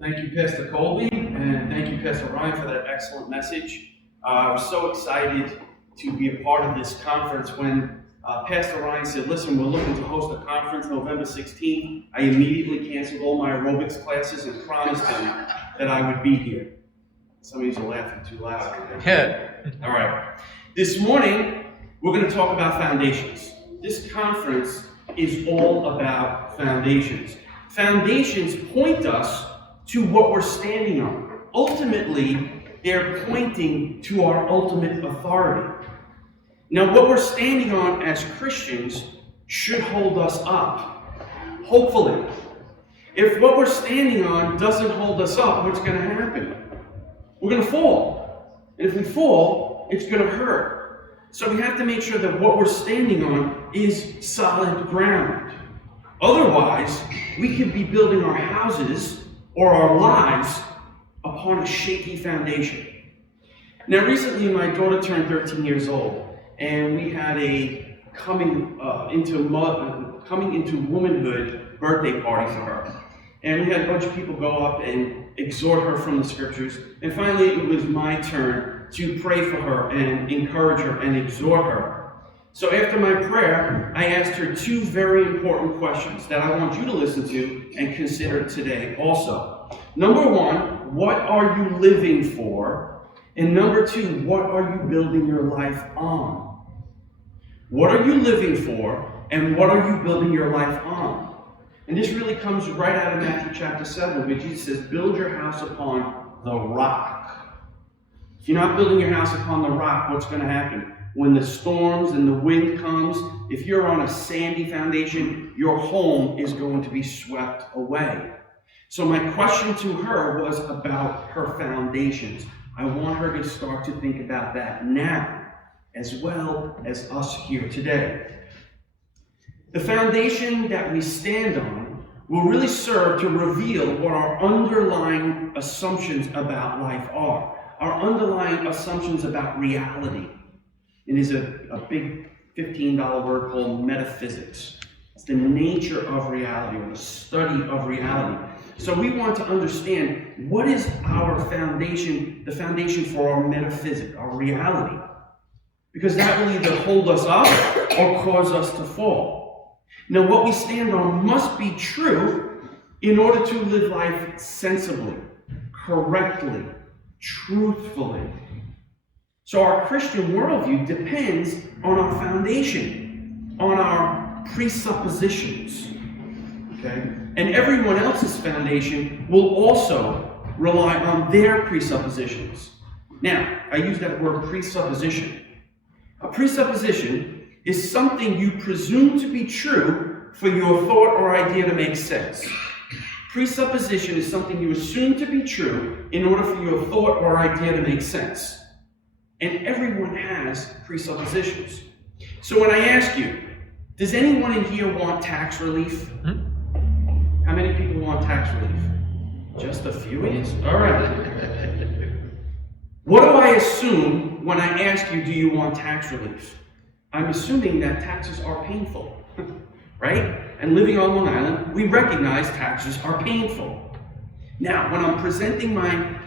Thank you, Pastor Colby, and thank you, Pastor Ryan, for that excellent message. I'm so excited to be a part of this conference. When Pastor Ryan said, listen, we're looking to host a conference November 16th, I immediately canceled all my aerobics classes and promised him that I would be here. Some of you are laughing too loud. All right. This morning, we're going to talk about foundations. This conference is all about foundations. Foundations point us to what we're standing on. Ultimately, they're pointing to our ultimate authority. Now, what we're standing on as Christians should hold us up, hopefully. If what we're standing on doesn't hold us up, what's going to happen? We're going to fall. And if we fall, it's going to hurt. So we have to make sure that what we're standing on is solid ground. Otherwise, we could be building our houses or our lives upon a shaky foundation. Now, recently, my daughter turned 13 years old, and we had a coming into womanhood birthday party for her. And we had a bunch of people go up and exhort her from the scriptures. And finally, it was my turn to pray for her and encourage her and exhort her. So after my prayer, I asked her two very important questions that I want you to listen to and consider today also. Number one, what are you living for? And number two, what are you building your life on? What are you living for? And what are you building your life on? And this really comes right out of Matthew chapter 7, where Jesus says, build your house upon the rock. If you're not building your house upon the rock, what's going to happen? When the storms and the wind comes, if you're on a sandy foundation, your home is going to be swept away. So my question to her was about her foundations. I want her to start to think about that now, as well as us here today. The foundation that we stand on will really serve to reveal what our underlying assumptions about life are, our underlying assumptions about reality. It is a big $15 word called metaphysics. It's the nature of reality, or the study of reality. So we want to understand what is our foundation, the foundation for our metaphysics, our reality. Because that will either hold us up or cause us to fall. Now, what we stand on must be true in order to live life sensibly, correctly, truthfully. So our Christian worldview depends on our foundation, on our presuppositions, okay? And everyone else's foundation will also rely on their presuppositions. Now, I use that word presupposition. A presupposition is something you presume to be true for your thought or idea to make sense. Presupposition is something you assume to be true in order for your thought or idea to make sense. And everyone has presuppositions. So when I ask you, does anyone in here want tax relief? How many people want tax relief? Just a few of you? All right. What do I assume when I ask you, do you want tax relief? I'm assuming that taxes are painful, right? And living on Long Island, we recognize taxes are painful. Now, when I'm presenting my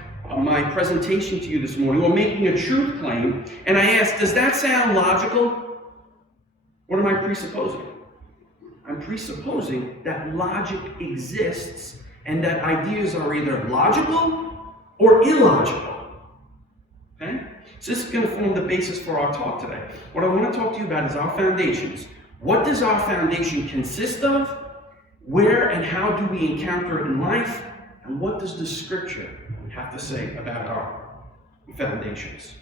presentation to you this morning, or making a truth claim, and I ask, does that sound logical? What am I presupposing? I'm presupposing that logic exists and that ideas are either logical or illogical. Okay? So this is going to form the basis for our talk today. What I want to talk to you about is our foundations. What does our foundation consist of? Where and how do we encounter it in life? And what does the scripture have to say about our foundations?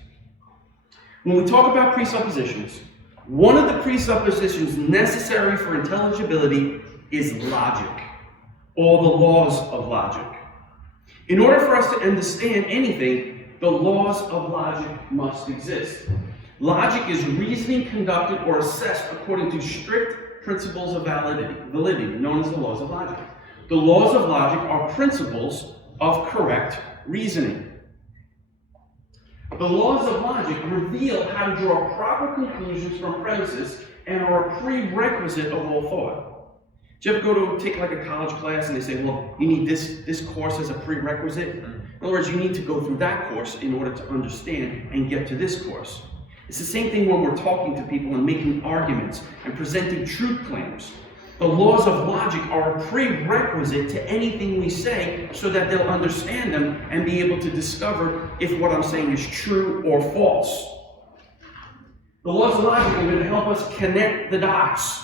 When we talk about presuppositions, one of the presuppositions necessary for intelligibility is logic, or the laws of logic. In order for us to understand anything, the laws of logic must exist. Logic is reasoning conducted or assessed according to strict principles of validity, known as the laws of logic. The laws of logic are principles of correct reasoning. The laws of logic reveal how to draw proper conclusions from premises and are a prerequisite of all thought. Do you ever go to take like a college class and they say, well, you need this course as a prerequisite? In other words, you need to go through that course in order to understand and get to this course. It's the same thing when we're talking to people and making arguments and presenting truth claims. The laws of logic are a prerequisite to anything we say so that they'll understand them and be able to discover if what I'm saying is true or false. The laws of logic are going to help us connect the dots.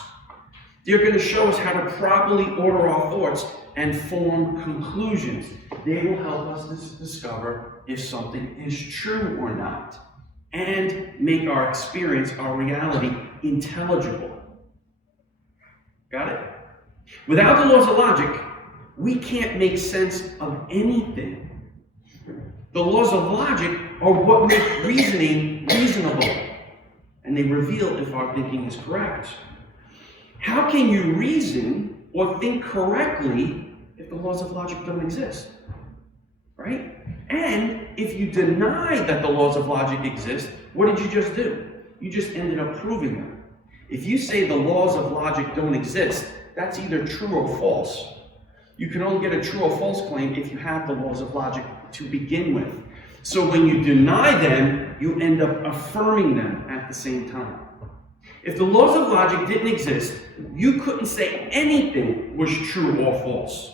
They're going to show us how to properly order our thoughts and form conclusions. They will help us discover if something is true or not and make our experience, our reality, intelligible. Got it? Without the laws of logic, we can't make sense of anything. The laws of logic are what make reasoning reasonable, and they reveal if our thinking is correct. How can you reason or think correctly if the laws of logic don't exist? Right? And if you deny that the laws of logic exist, what did you just do? You just ended up proving them. If you say the laws of logic don't exist, that's either true or false. You can only get a true or false claim if you have the laws of logic to begin with. So when you deny them, you end up affirming them at the same time. If the laws of logic didn't exist, you couldn't say anything was true or false.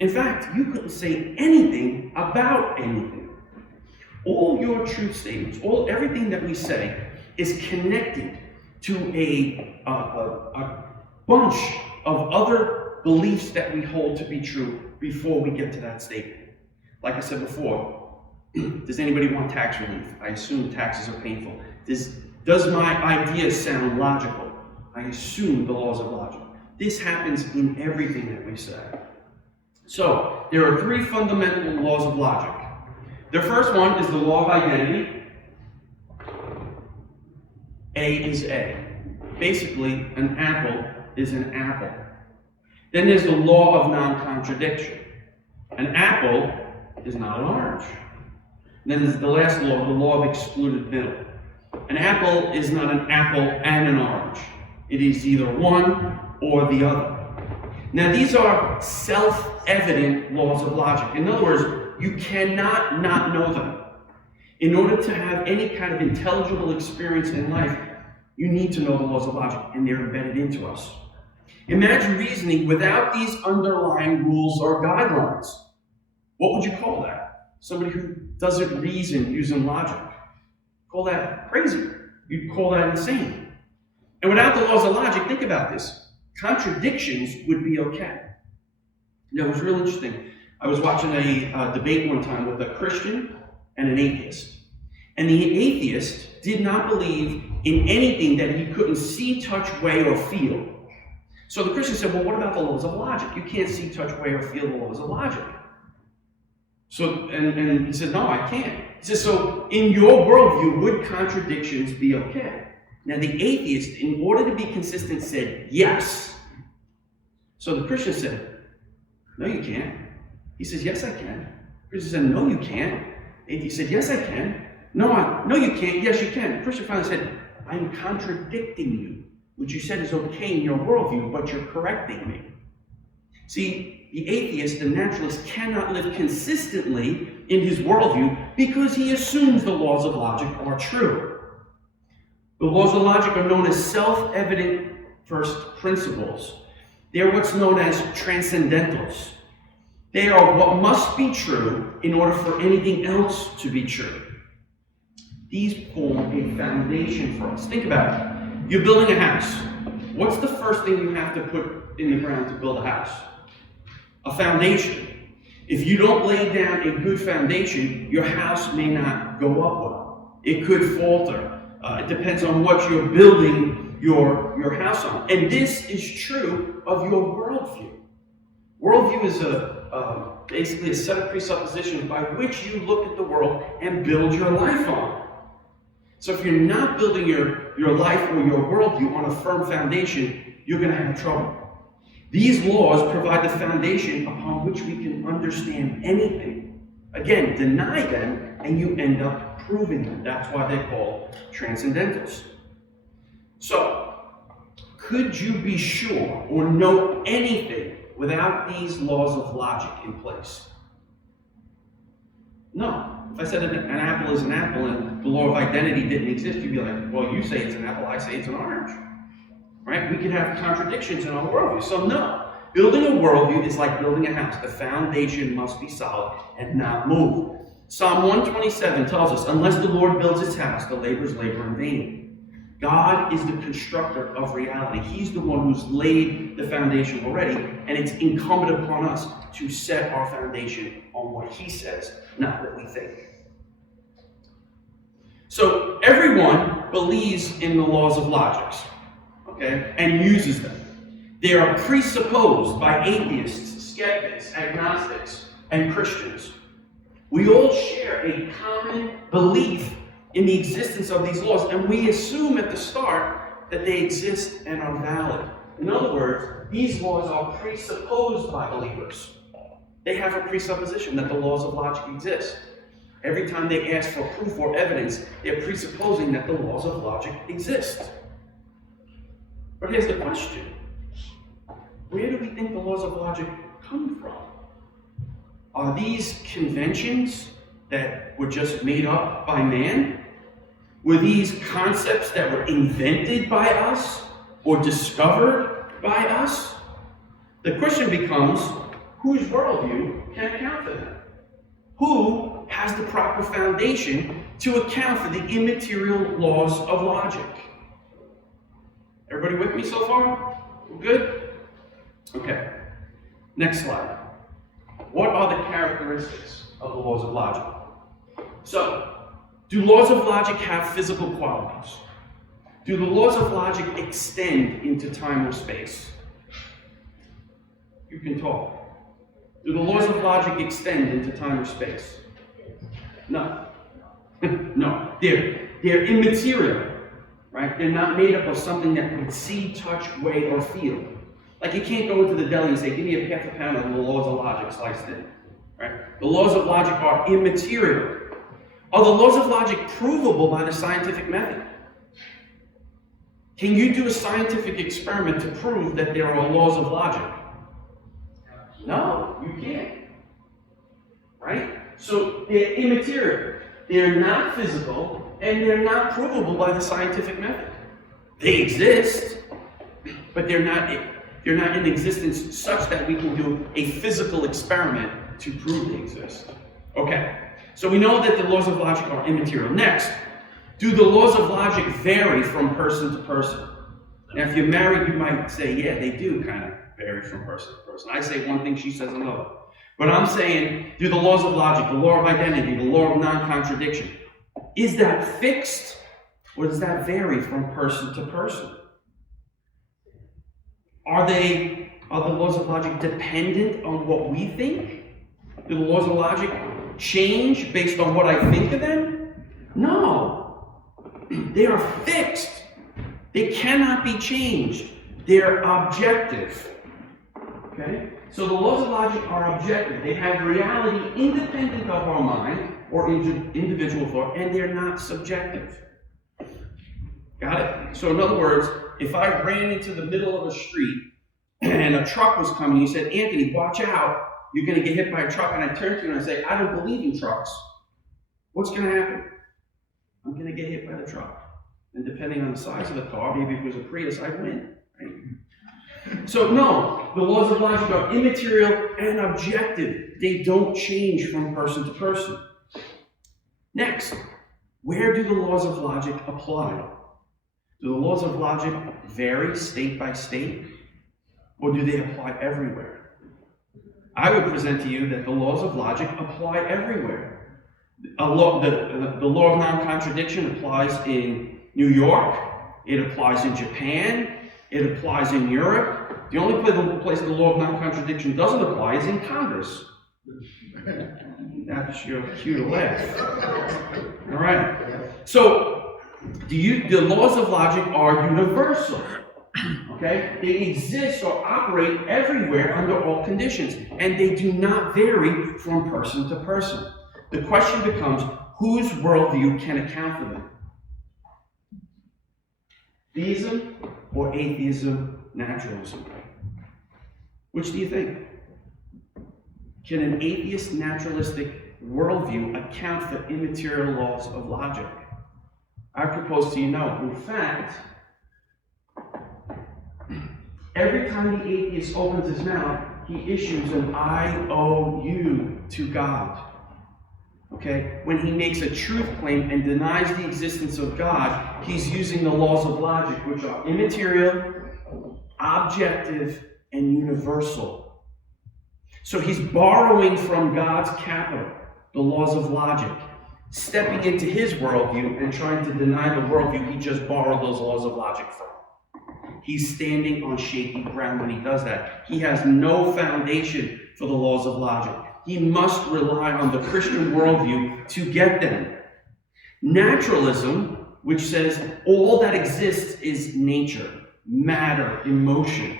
In fact, you couldn't say anything about anything. All your truth statements, everything that we say is connected to a bunch of other beliefs that we hold to be true before we get to that statement. Like I said before, does anybody want tax relief? I assume taxes are painful. Does my idea sound logical? I assume the laws of logic. This happens in everything that we say. So, there are three fundamental laws of logic. The first one is the law of identity. A is A. Basically, an apple is an apple. Then there's the law of non-contradiction. An apple is not an orange. And then there's the last law, the law of excluded middle. An apple is not an apple and an orange. It is either one or the other. Now, these are self-evident laws of logic. In other words, you cannot not know them. In order to have any kind of intelligible experience in life, you need to know the laws of logic, and they're embedded into us. Imagine reasoning without these underlying rules or guidelines. What would you call that? Somebody who doesn't reason using logic. Call that crazy. You'd call that insane. And without the laws of logic, think about this. Contradictions would be okay. Now, it was real interesting. I was watching a debate one time with a Christian and an atheist. And the atheist did not believe in anything that he couldn't see, touch, weigh, or feel. So the Christian said, well, what about the laws of logic? You can't see, touch, weigh, or feel the laws of logic. So, and he said, no, I can't. He says, so in your worldview, would contradictions be okay? Now the atheist, in order to be consistent, said yes. So the Christian said, no, you can't. He says, yes, I can. The Christian said, no, you can't. The atheist said, yes, I can. No, you can't. Yes, you can. The Christian finally said, I'm contradicting you. What you said is okay in your worldview, but you're correcting me. See, the atheist, the naturalist, cannot live consistently in his worldview because he assumes the laws of logic are true. The laws of logic are known as self-evident first principles. They're what's known as transcendentals. They are what must be true in order for anything else to be true. These form a foundation for us. Think about it. You're building a house. What's the first thing you have to put in the ground to build a house? A foundation. If you don't lay down a good foundation, your house may not go up well. It could falter. It depends on what you're building your house on. And this is true of your worldview. Worldview is basically a set of presuppositions by which you look at the world and build your life on. So if you're not building your life or your worldview on a firm foundation, you're going to have trouble. These laws provide the foundation upon which we can understand anything. Again, deny them and you end up proving them. That's why they're called transcendentals. So, could you be sure or know anything without these laws of logic in place? No. If I said an apple is an apple and the law of identity didn't exist, you'd be like, well, you say it's an apple, I say it's an orange. Right? We could have contradictions in our worldview. So no. Building a worldview is like building a house. The foundation must be solid and not move. Psalm 127 tells us, unless the Lord builds his house, the laborers labor in vain. God is the constructor of reality. He's the one who's laid the foundation already, and it's incumbent upon us to set our foundation on what he says, not what we think. So everyone believes in the laws of logic, okay, and uses them. They are presupposed by atheists, skeptics, agnostics, and Christians. We all share a common belief in the existence of these laws, and we assume at the start that they exist and are valid. In other words, these laws are presupposed by believers. They have a presupposition that the laws of logic exist. Every time they ask for proof or evidence, they're presupposing that the laws of logic exist. But here's the question. Where do we think the laws of logic come from? Are these conventions that were just made up by man? Were these concepts that were invented by us or discovered by us? The question becomes, whose worldview can account for them? Who has the proper foundation to account for the immaterial laws of logic? Everybody with me so far? We're good? Okay. Next slide. What are the characteristics of the laws of logic? So, do laws of logic have physical qualities? Do the laws of logic extend into time or space? You can talk. Do the laws of logic extend into time or space? No. No. They're immaterial, right? They're not made up of something that we see, touch, weigh, or feel. Like you can't go into the deli and say, give me a half a pound of the laws of logic sliced in, right? The laws of logic are immaterial. Are the laws of logic provable by the scientific method? Can you do a scientific experiment to prove that there are laws of logic? No, you can't. Right? So they're immaterial. They're not physical, and they're not provable by the scientific method. They exist, but they're not in existence such that we can do a physical experiment to prove they exist. Okay. So we know that the laws of logic are immaterial. Next, do the laws of logic vary from person to person? Now, if you're married, you might say, yeah, they do kind of vary from person to person. I say one thing, she says another. But I'm saying, do the laws of logic, the law of identity, the law of non-contradiction, is that fixed or does that vary from person to person? Are the laws of logic dependent on what we think? Do the laws of logic change based on what I think of them? No. They are fixed. They cannot be changed. They're objective. Okay? So the laws of logic are objective. They have reality independent of our mind or individual thought, and they're not subjective. Got it? So in other words, if I ran into the middle of a street and a truck was coming, you said, Anthony, watch out. You're going to get hit by a truck, and I turn to you and I say, I don't believe in trucks. What's going to happen? I'm going to get hit by the truck. And depending on the size of the car, maybe if it was a Prius, I'd win. Right? So no, the laws of logic are immaterial and objective. They don't change from person to person. Next, where do the laws of logic apply? Do the laws of logic vary state by state? Or do they apply everywhere? I would present to you that the laws of logic apply everywhere. The law of non-contradiction applies in New York. It applies in Japan. It applies in Europe. The only place the law of non-contradiction doesn't apply is in Congress. That's your cue to laugh. All right. So, the laws of logic are universal. Okay? They exist or operate everywhere under all conditions, and they do not vary from person to person. The question becomes, whose worldview can account for them? Theism or atheism, naturalism? Which do you think? Can an atheist naturalistic worldview account for immaterial laws of logic? I propose to you no. In fact, every time the atheist opens his mouth, he issues an IOU to God. Okay? When he makes a truth claim and denies the existence of God, he's using the laws of logic, which are immaterial, objective, and universal. So he's borrowing from God's capital, the laws of logic, stepping into his worldview and trying to deny the worldview he just borrowed those laws of logic from. He's standing on shaky ground when he does that. He has no foundation for the laws of logic. He must rely on the Christian worldview to get them. Naturalism, which says all that exists is nature, matter, emotion.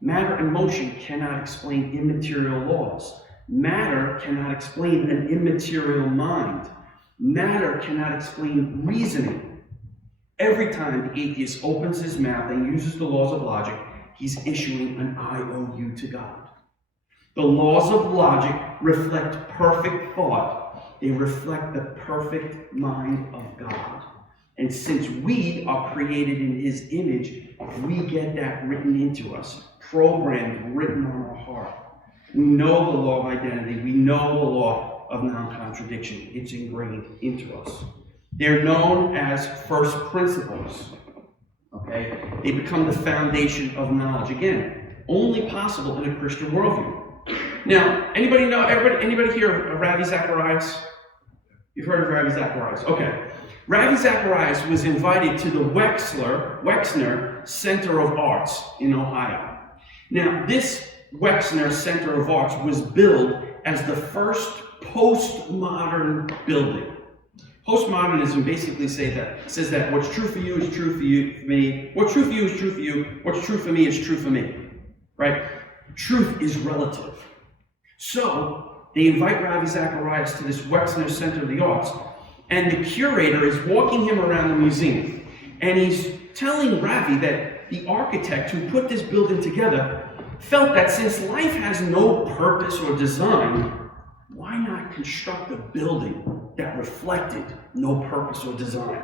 Matter and motion cannot explain immaterial laws. Matter cannot explain an immaterial mind. Matter cannot explain reasoning. Every time the atheist opens his mouth and uses the laws of logic, he's issuing an IOU to God. The laws of logic reflect perfect thought. They reflect the perfect mind of God. And since we are created in his image, we get that written into us, programmed, written on our heart. We know the law of identity. We know the law of non-contradiction. It's ingrained into us. They're known as first principles. Okay? They become the foundation of knowledge. Again, only possible in a Christian worldview. Now, anybody here of Ravi Zacharias? You've heard of Ravi Zacharias? Okay. Ravi Zacharias was invited to the Wexner Center of Arts in Ohio. Now, this Wexner Center of Arts was billed as the first postmodern building. Postmodernism basically says that what's true for you is true for me. What's true for you is true for you. What's true for me is true for me. Right? Truth is relative. So, they invite Ravi Zacharias to this Wexner Center of the Arts, and the curator is walking him around the museum, and he's telling Ravi that the architect who put this building together felt that since life has no purpose or design, why not construct a building that reflected no purpose or design?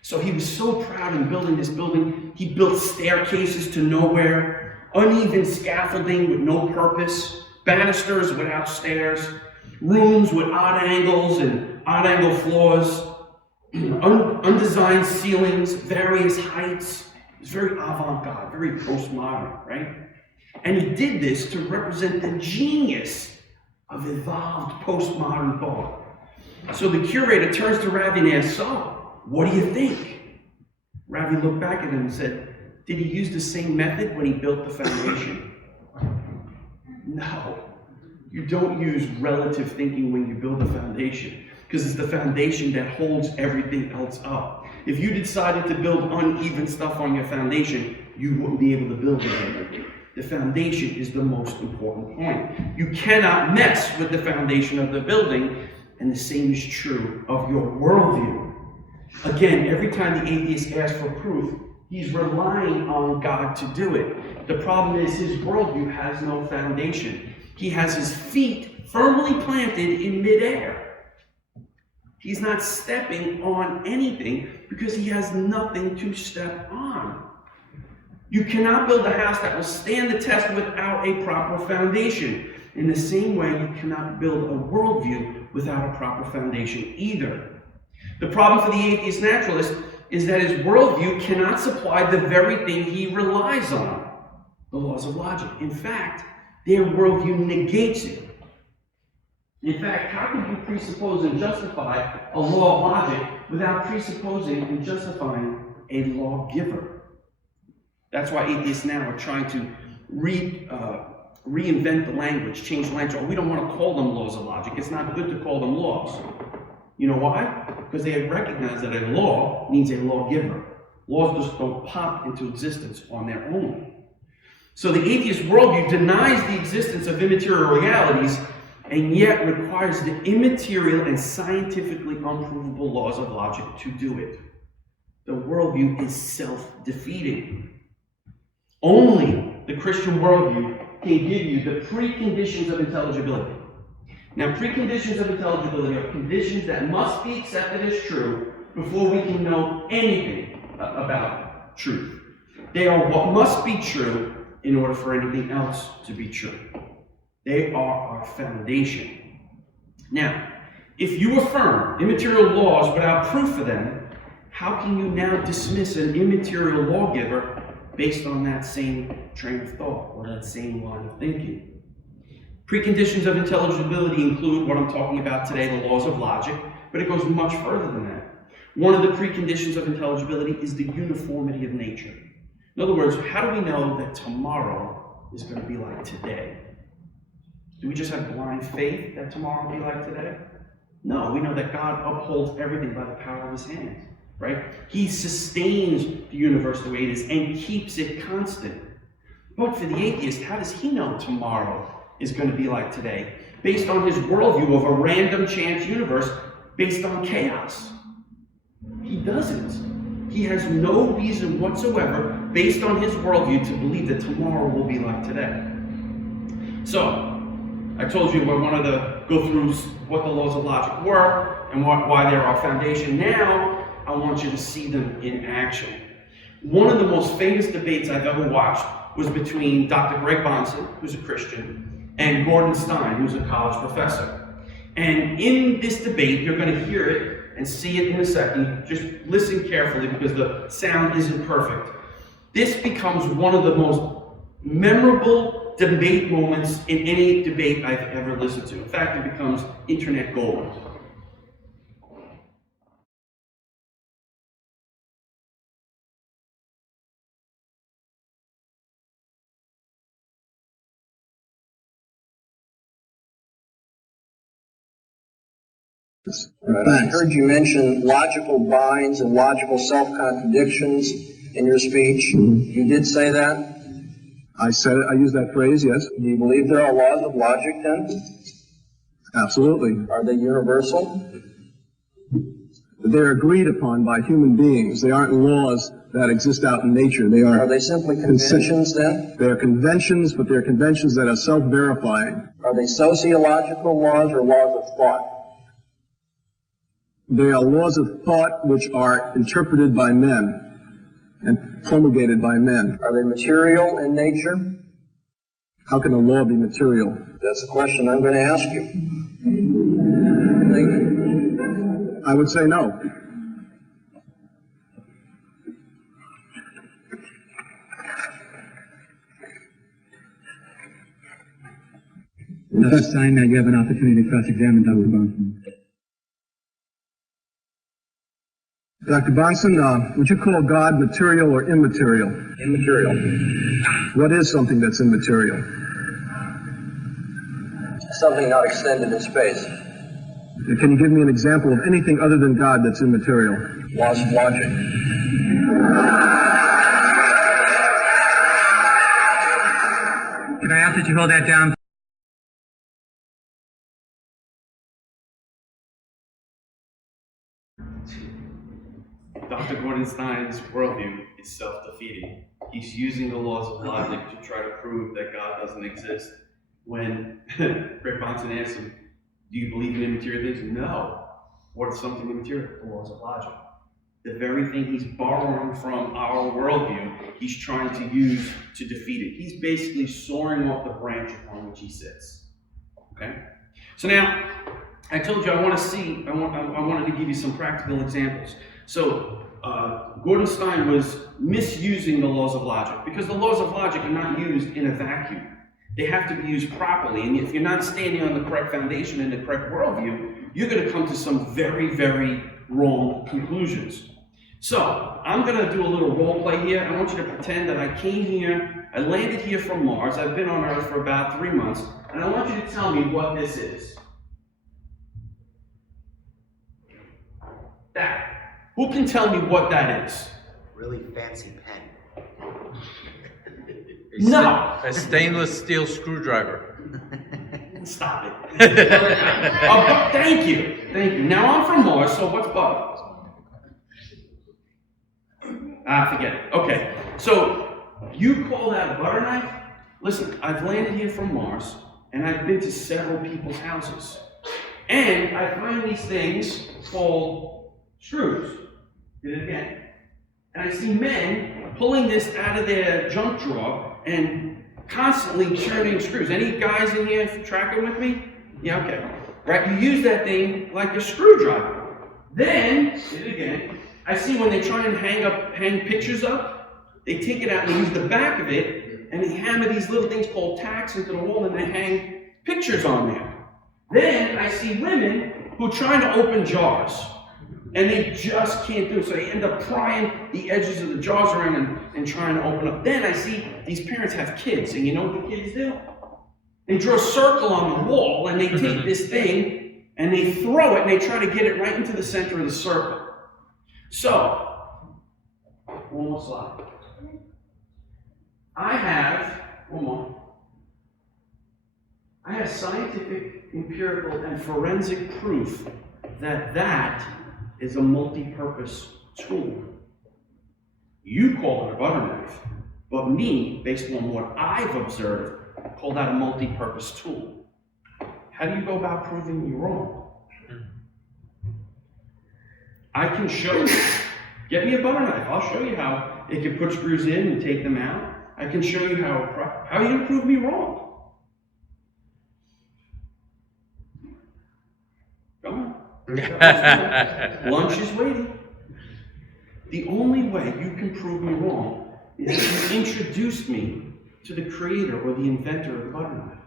So he was so proud in building this building. He built staircases to nowhere, uneven scaffolding with no purpose, banisters without stairs, rooms with odd angles and odd angle floors, undesigned ceilings, various heights. It was very avant-garde, very postmodern, right? And he did this to represent the genius of evolved postmodern thought. So the curator turns to Ravi and asks, "So, what do you think?" Ravi looked back at him and said, "Did he use the same method when he built the foundation?" No. You don't use relative thinking when you build a foundation, because it's the foundation that holds everything else up. If you decided to build uneven stuff on your foundation, you wouldn't be able to build it. The foundation is the most important point. You cannot mess with the foundation of the building, and the same is true of your worldview. Again, every time the atheist asks for proof, he's relying on God to do it. The problem is his worldview has no foundation. He has his feet firmly planted in midair. He's not stepping on anything because he has nothing to step on. You cannot build a house that will stand the test without a proper foundation. In the same way, you cannot build a worldview without a proper foundation either. The problem for the atheist naturalist is that his worldview cannot supply the very thing he relies on, the laws of logic. In fact, their worldview negates it. In fact, how could you presuppose and justify a law of logic without presupposing and justifying a lawgiver? That's why atheists now are trying to reinvent the language, change the language. Oh, we don't want to call them laws of logic. It's not good to call them laws. You know why? Because they have recognized that a law means a lawgiver. Laws just don't pop into existence on their own. So the atheist worldview denies the existence of immaterial realities and yet requires the immaterial and scientifically unprovable laws of logic to do it. the worldview is self-defeating. Only the Christian worldview can give you the preconditions of intelligibility. Now, preconditions of intelligibility are conditions that must be accepted as true before we can know anything about truth. They are what must be true in order for anything else to be true. They are our foundation. Now, if you affirm immaterial laws without proof for them, how can you now dismiss an immaterial lawgiver based on that same train of thought or that same line of thinking? Preconditions of intelligibility include what I'm talking about today, the laws of logic, but it goes much further than that. One of the preconditions of intelligibility is the uniformity of nature. In other words, how do we know that tomorrow is going to be like today? Do we just have blind faith that tomorrow will be like today? No, we know that God upholds everything by the power of his hands, right? He sustains the universe the way it is and keeps it constant. But for the atheist, how does he know tomorrow is going to be like today? Based on his worldview of a random chance universe based on chaos. He doesn't. He has no reason whatsoever, based on his worldview, to believe that tomorrow will be like today. So, I told you I wanted to go through what the laws of logic were and why they're our foundation. Now, I want you to see them in action. One of the most famous debates I've ever watched was between Dr. Greg Bonson, who's a Christian, and Gordon Stein, who's a college professor. And in this debate, you're going to hear it and see it in a second. Just listen carefully because the sound isn't perfect. This becomes one of the most memorable debate moments in any debate I've ever listened to. In fact, it becomes internet gold. I heard you mention logical binds and logical self-contradictions in your speech. You did say that? I said it. I used that phrase, yes. Do you believe there are laws of logic then? Absolutely. Are they universal? They're agreed upon by human beings. They aren't laws that exist out in nature. Are they simply conventions then? They're conventions, but they're conventions that are self-verifying. Are they sociological laws or laws of thought? They are laws of thought which are interpreted by men and promulgated by men. Are they material in nature? How can a law be material? That's a question I'm going to ask you. I would say no. Dr. Stein, now you have an opportunity to cross-examine Dr. Bonson. Dr. Bonson, would you call God material or immaterial? Immaterial. What is something that's immaterial? Something not extended in space. Can you give me an example of anything other than God that's immaterial? Laws of logic. Can I ask that you hold that down? Dr. Gordon Stein's worldview is self-defeating. He's using the laws of logic to try to prove that God doesn't exist. When Greg Bonson asked him, do you believe in immaterial things? No. What is something immaterial? The laws of logic. The very thing he's borrowing from our worldview, he's trying to use to defeat it. He's basically soaring off the branch upon which he sits. Okay? So now, I told you I wanted to give you some practical examples. So, Gordon Stein was misusing the laws of logic because the laws of logic are not used in a vacuum. They have to be used properly, and if you're not standing on the correct foundation and the correct worldview, you're going to come to some very, very wrong conclusions. So, I'm going to do a little role play here. I want you to pretend that I came here, I landed here from Mars, I've been on Earth for about 3 months, and I want you to tell me what this is. That. Who can tell me what that is? Really fancy pen. No! A stainless steel screwdriver. Stop it. Oh, thank you. Thank you. Now I'm from Mars, so what's butter? Forget it. Okay, so you call that a butter knife? Listen, I've landed here from Mars, and I've been to several people's houses. And I find these things called screws. Did it again. And I see men pulling this out of their junk drawer and constantly churning screws. Any guys in here tracking with me? Yeah, okay. Right, you use that thing like a screwdriver. Then, did it again, I see when they try and hang pictures up, they take it out and use the back of it, and they hammer these little things called tacks into the wall, and they hang pictures on there. Then I see women who are trying to open jars, and they just can't do it. So they end up prying the edges of the jars around and trying to open up. Then I see these parents have kids, and you know what the kids do? They draw a circle on the wall, and they take this thing, and they throw it, and they try to get it right into the center of the circle. So, one more slide. I have scientific, empirical, and forensic proof that that is a multi-purpose tool. You call it a butter knife, but me, based on what I've observed, call that a multi-purpose tool. How do you go about proving me wrong? I can show you. Get me a butter knife. I'll show you how it can put screws in and take them out. I can show you how are you going to prove me wrong? Come on. Lunch is waiting. The only way you can prove me wrong is if you introduce me to the creator or the inventor of the butter knife.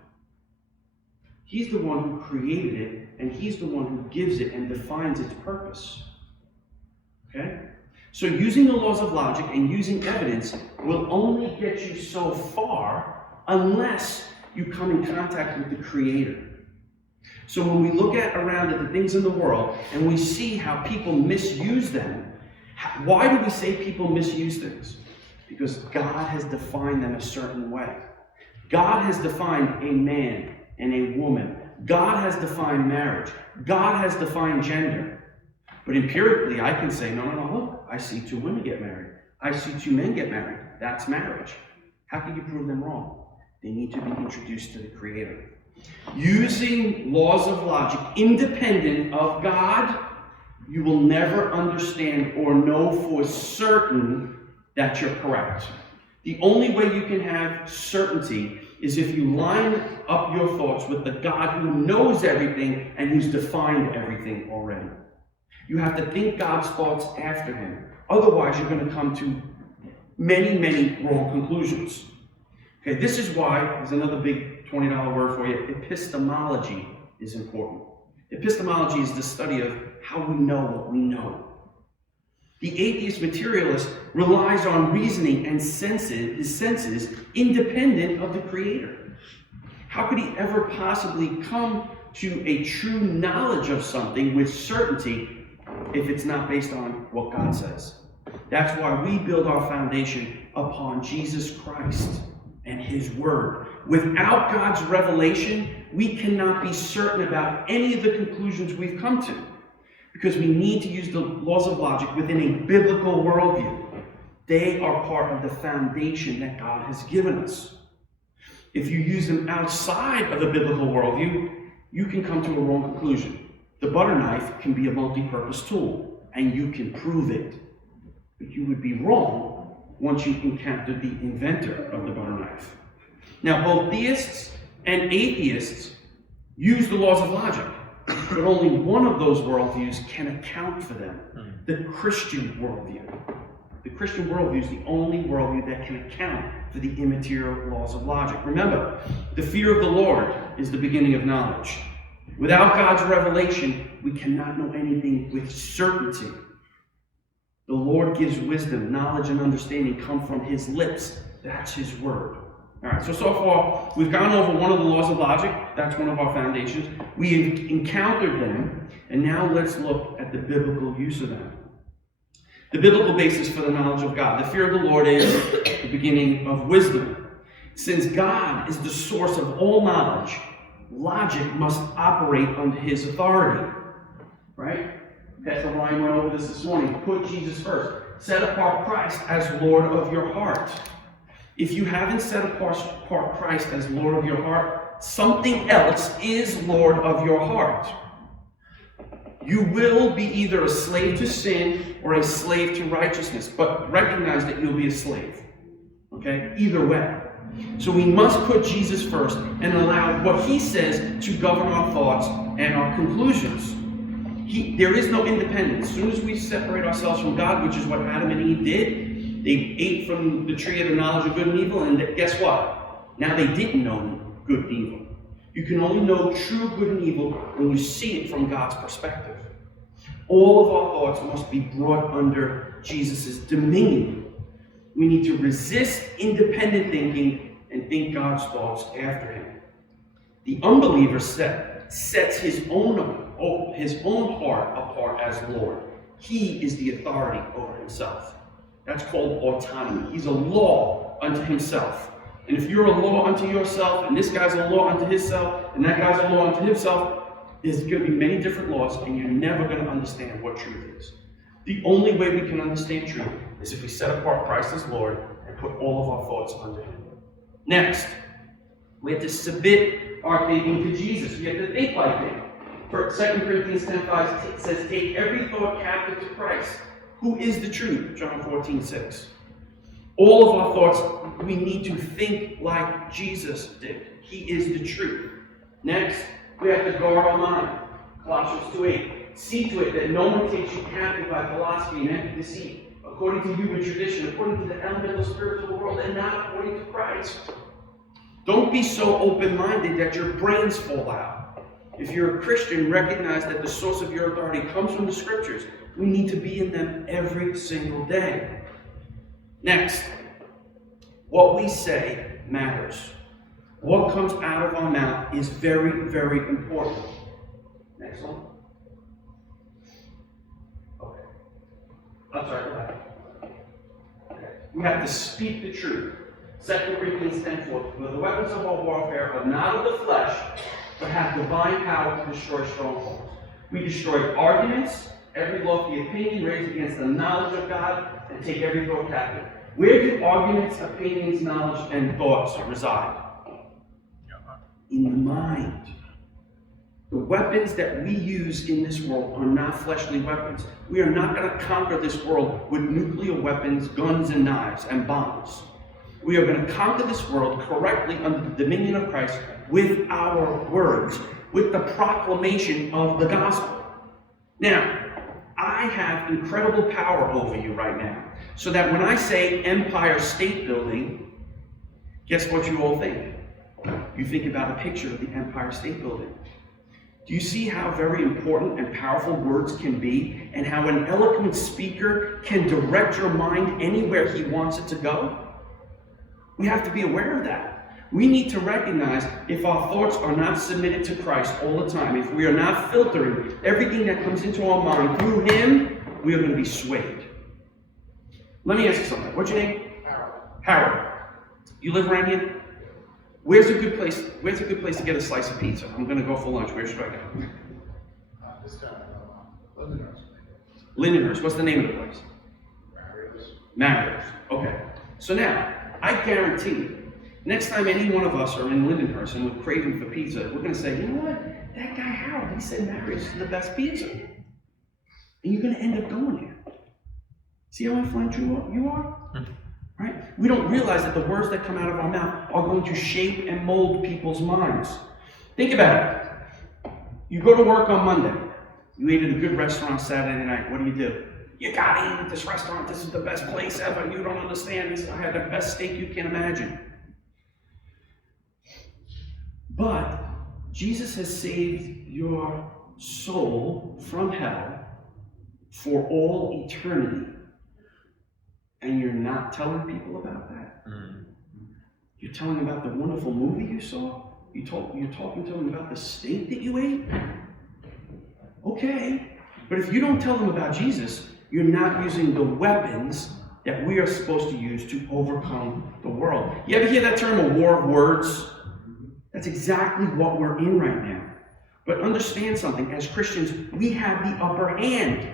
He's the one who created it, and he's the one who gives it and defines its purpose. Okay? So using the laws of logic and using evidence will only get you so far unless you come in contact with the creator. So when we look around at the things in the world and we see how people misuse them, why do we say people misuse things? Because God has defined them a certain way. God has defined a man and a woman. God has defined marriage. God has defined gender. But empirically, I can say, no, look, I see two women get married. I see two men get married. That's marriage. How can you prove them wrong? They need to be introduced to the Creator. Using laws of logic independent of God, you will never understand or know for certain that you're correct. The only way you can have certainty is if you line up your thoughts with the God who knows everything and who's defined everything already. You have to think God's thoughts after him. Otherwise, you're going to come to many, many wrong conclusions. Okay, this is why, there's another big $20 word for you, epistemology is important. Epistemology is the study of how we know what we know. The atheist materialist relies on reasoning and his senses independent of the Creator. How could he ever possibly come to a true knowledge of something with certainty if it's not based on what God says? That's why we build our foundation upon Jesus Christ and his word. Without God's revelation, we cannot be certain about any of the conclusions we've come to, because we need to use the laws of logic within a biblical worldview. They are part of the foundation that God has given us. If you use them outside of the biblical worldview, you can come to a wrong conclusion. The butter knife can be a multi-purpose tool, and you can prove it. But you would be wrong once you encountered the inventor of the butter knife. Now, both theists and atheists use the laws of logic, but only one of those worldviews can account for them, the Christian worldview. The Christian worldview is the only worldview that can account for the immaterial laws of logic. Remember, the fear of the Lord is the beginning of knowledge. Without God's revelation, we cannot know anything with certainty. The Lord gives wisdom, knowledge, and understanding come from his lips. That's his word. All right, so far, we've gone over one of the laws of logic. That's one of our foundations. We've encountered them, and now let's look at the biblical use of them. The biblical basis for the knowledge of God. The fear of the Lord is the beginning of wisdom. Since God is the source of all knowledge, logic must operate under his authority. Right? Pastor Ryan went over this morning. Put Jesus first. set apart Christ as Lord of your heart. If you haven't set apart Christ as Lord of your heart, something else is Lord of your heart. You will be either a slave to sin or a slave to righteousness, but recognize that you'll be a slave. Okay? Either way. So we must put Jesus first and allow what he says to govern our thoughts and our conclusions. There is no independence. As soon as we separate ourselves from God, which is what Adam and Eve did, they ate from the tree of the knowledge of good and evil, and guess what? Now they didn't know good and evil. You can only know true good and evil when you see it from God's perspective. All of our thoughts must be brought under Jesus' dominion. We need to resist independent thinking and think God's thoughts after him. The unbeliever sets his own heart apart as Lord. He is the authority over himself. That's called autonomy. He's a law unto himself. And if you're a law unto yourself, and this guy's a law unto himself, and that guy's a law unto himself, there's going to be many different laws, and you're never going to understand what truth is. The only way we can understand truth is if we set apart Christ as Lord and put all of our thoughts under him. Next, we have to submit our thinking to Jesus. We have to think like him. For 2 Corinthians 10:5 says, take every thought captive to Christ, who is the truth, John 14:6. All of our thoughts, we need to think like Jesus did. He is the truth. Next, we have to guard our mind. Colossians 2:8. See to it that no one takes you captive by philosophy and empty deceit, according to human tradition, according to the elemental spiritual world, and not according to Christ. Don't be so open-minded that your brains fall out. If you're a Christian, recognize that the source of your authority comes from the Scriptures. We need to be in them every single day. Next, what we say matters. What comes out of our mouth is very, very important. Next one. Okay. I'm sorry, go ahead. Okay. We have to speak the truth. 2 Corinthians 10:4. The weapons of our warfare are not of the flesh, but have divine power to destroy strongholds. We destroy arguments, every lofty opinion raised against the knowledge of God, and take every thought captive. Where do arguments, opinions, knowledge, and thoughts reside? In the mind. The weapons that we use in this world are not fleshly weapons. We are not going to conquer this world with nuclear weapons, guns, and knives, and bombs. We are going to conquer this world correctly under the dominion of Christ with our words, with the proclamation of the gospel. Now, I have incredible power over you right now, so that when I say Empire State Building, guess what you all think? You think about a picture of the Empire State Building. Do you see how very important and powerful words can be, and how an eloquent speaker can direct your mind anywhere he wants it to go? We have to be aware of that. We need to recognize if our thoughts are not submitted to Christ all the time, if we are not filtering everything that comes into our mind through him, we are going to be swayed. Let me ask you something. What's your name? Harold. You live around here? Where's a good place to get a slice of pizza? I'm going to go for lunch. Where should I go? This time, Lindenhurst. Lindenhurst. What's the name of the place? Mario's. Okay. So now, I guarantee you, next time any one of us are in Lindenhurst and we're craving for pizza, we're going to say, you know what? That guy Harold, he said Mario's is the best pizza. And you're going to end up going there. See how influential you are? Right? We don't realize that the words that come out of our mouth are going to shape and mold people's minds. Think about it. You go to work on Monday. You ate at a good restaurant Saturday night. What do? You gotta eat at this restaurant. This is the best place ever. You don't understand. I had the best steak you can imagine. But Jesus has saved your soul from hell for all eternity. And you're not telling people about that? You're telling about the wonderful movie you saw? You're talking to them about the steak that you ate? Okay. But if you don't tell them about Jesus, you're not using the weapons that we are supposed to use to overcome the world. You ever hear that term, a war of words? That's exactly what we're in right now. But understand something, as Christians, we have the upper hand.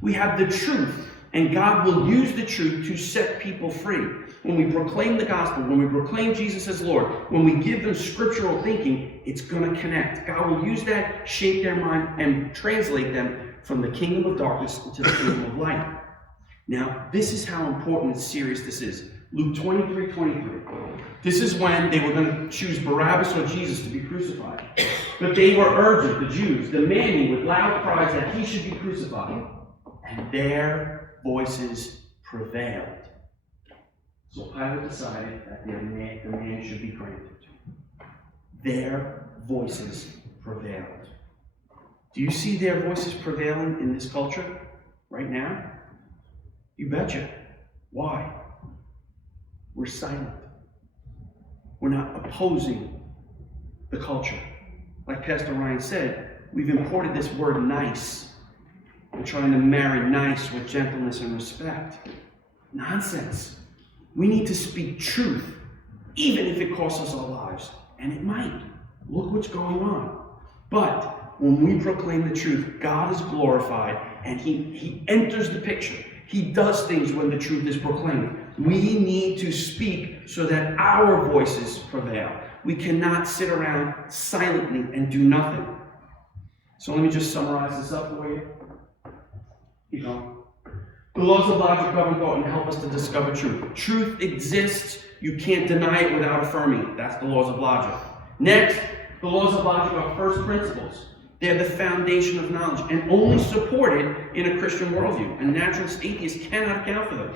We have the truth. And God will use the truth to set people free. When we proclaim the gospel, when we proclaim Jesus as Lord, when we give them scriptural thinking, it's going to connect. God will use that, shape their mind, and translate them from the kingdom of darkness into the kingdom of light. Now, this is how important and serious this is. Luke 23:23. This is when they were going to choose Barabbas or Jesus to be crucified. But they were urgent, the Jews, demanding with loud cries that he should be crucified. And their voices prevailed. So Pilate decided that the man should be granted. Their voices prevailed. Do you see their voices prevailing in this culture right now? You betcha. Why? We're silent. We're not opposing the culture. Like Pastor Ryan said, we've imported this word nice. We're trying to marry nice with gentleness and respect. Nonsense. We need to speak truth, even if it costs us our lives. And it might. Look what's going on. But when we proclaim the truth, God is glorified, and He enters the picture. He does things when the truth is proclaimed. We need to speak so that our voices prevail. We cannot sit around silently and do nothing. So let me just summarize this up for you. Keep going. The laws of logic govern thought and help us to discover truth. Truth exists. You can't deny it without affirming it. That's the laws of logic. Next, the laws of logic are first principles. They're the foundation of knowledge and only supported in a Christian worldview. A naturalist atheist cannot account for them.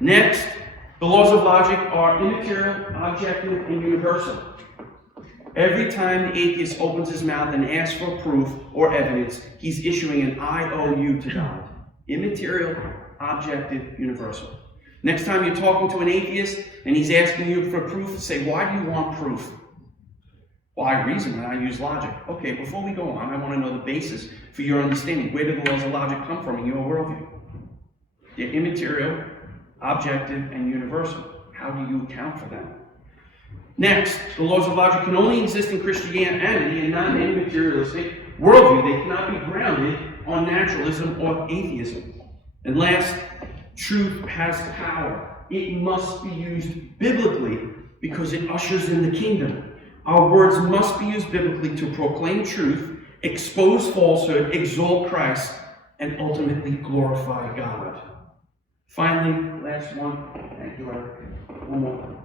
Next, the laws of logic are immaterial, objective, and universal. Every time the atheist opens his mouth and asks for proof or evidence, he's issuing an IOU to God. Immaterial, objective, universal. Next time you're talking to an atheist and he's asking you for proof, say, why do you want proof? Well, I reason and I use logic. Okay, before we go on, I want to know the basis for your understanding. Where do the laws of logic come from in your worldview? They're immaterial, objective, and universal. How do you account for them? Next, the laws of logic can only exist in Christianity and not in any materialistic worldview. They cannot be grounded on naturalism or atheism. And last, truth has power. It must be used biblically because it ushers in the kingdom. Our words must be used biblically to proclaim truth, expose falsehood, exalt Christ, and ultimately glorify God. Finally, last one. Thank you, Eric. One more.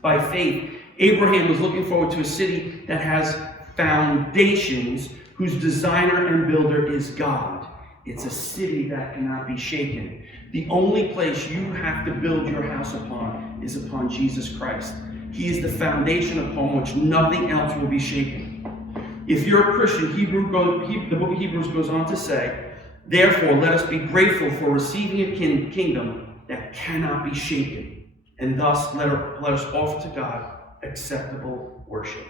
By faith, Abraham was looking forward to a city that has foundations, whose designer and builder is God. It's a city that cannot be shaken. The only place you have to build your house upon is upon Jesus Christ. He is the foundation upon which nothing else will be shaken. If you're a Christian, the book of Hebrews goes on to say, therefore, let us be grateful for receiving a kingdom that cannot be shaken, and thus let us offer to God acceptable worship.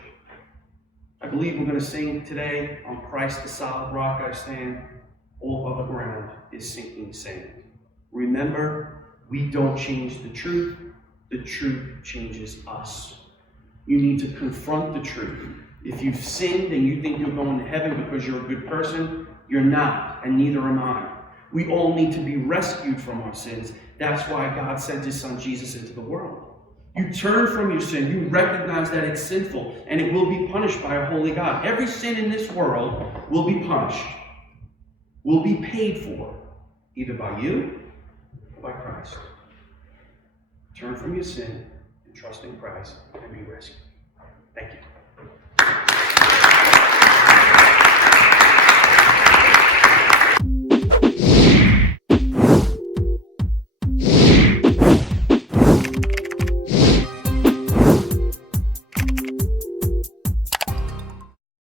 I believe we're going to sing today, on Christ the solid rock I stand, all other ground is sinking sand. Remember, we don't change the truth changes us. You need to confront the truth. If you've sinned and you think you're going to heaven because you're a good person, you're not, and neither am I. We all need to be rescued from our sins. That's why God sent His Son Jesus into the world. You turn from your sin, you recognize that it's sinful, and it will be punished by a holy God. Every sin in this world will be punished, will be paid for, either by you or by Christ. Turn from your sin and trust in Christ and be rescued. Thank you.